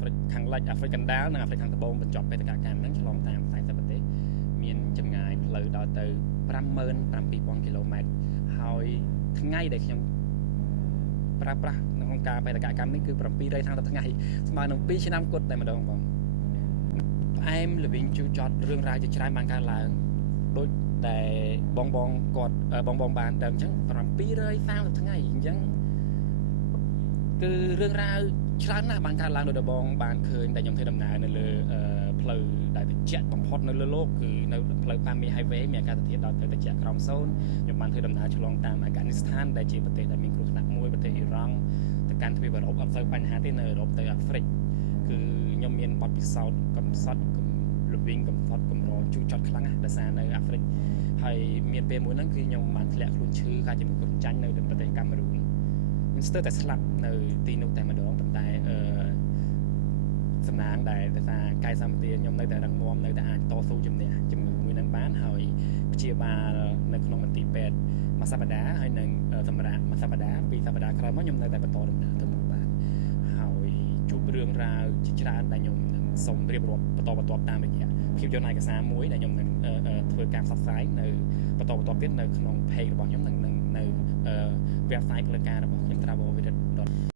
ហ្វ្រិកខាងលិចអាហ្វ្រិកកណ្ដាលនិងអាហ្វ្រិកខាងត្បូងបញ្ចប់បេសកកម្មហ្នឹងឆ្លងតាមខ្សែសប្រទេសមានចម្ងាយផ្លូវដល់ទៅ57,000 គីឡូម៉ែត្រហើយថ្ងៃដែលខ្ញុំប្រើប្រាស់ក្នុងការបេសកកម្មនេះគឺ730ថ្ងៃស្មើនឹង2ឆ្នាំគត់តែម្ដងបងផ្អែមល្វីងជូរចត់រឿងរ៉ាវជាច្រើនបានកើតឡើងដូចដែលបងគាត់បងបានដឹងអញ្ចឹង730ថ្ងៃអញ្ចឹងគឺរឿងរ៉ាវច្រើនណាស់បានកើតឡើងដោយបងបានឃើញតែខ្ញុំធ្វើដំណើរនៅលើផ្លូវដែលត្រជាក់បំផុតនៅលើโลกគឺនៅផ្លូវ Pamir Highway មានអាកាសធាតុដល់ទៅត្រជាក់ក្រោមសូន្យខ្ញុំបានធ្វើដំណើរឆ្លងតាមអាហ្គានីស្ថានដែលជាប្រទេសដែលមានគ្រោះថ្នាក់មួយប្រទេសអ៊ីរ៉ង់ទៅកាន់ទ្វីបអឺរ៉ុបអត់សូវបញ្ហាទេនៅអឺរ៉ុបទៅអាហ្វ្រិកគឺខ្ញុំមានបទពិសោធន៍កំសត់ល្វីងកំសត់កម្រជូរចត់ខ្លាំងណាស់ដោយសារនៅអាហ្វ្រិកហើយមានពេលមួយហ្នឹងគឺខ្ញុំបានធ្លាក់ខ្លួនឈឺកាលជាមួយខ្លួនចាញ់នៅប្រទេសកាមេរូនខ្ញុំស្ទើរតែស្លាប់នៅទីនោះតែម្ដងប៉ុន្តែសំណាងដែលថាកាយសម្បទាខ្ញុំនៅតែរឹងមាំនៅតែអាចតស៊ូជំនះជំងឺមួយនឹងបានហើយព្យាបាលនៅក្នុងមន្ទីរពេទ្យមួយសប្តាហ៍ហើយនឹងសម្រាប់មួយសប្តាហ៍ពីរសប្តាហ៍ក្រោយមកខ្ញុំនៅតែបន្តដំណើរទៅមុខបានហើយជួបរឿងរ៉ាវជាច្រើនដែលខ្ញុំនឹងសូមរៀបរាប់បន្តតាមរយៈភាពយន្តឯកសារមួយដែលខ្ញុំនឹងធ្វើការផ្សព្វផ្សាយនៅបន្តទៀតនៅក្នុង page របស់ខ្ញុំនិងនៅwebsite ផ្លូវការរបស់ខ្ញុំ travel with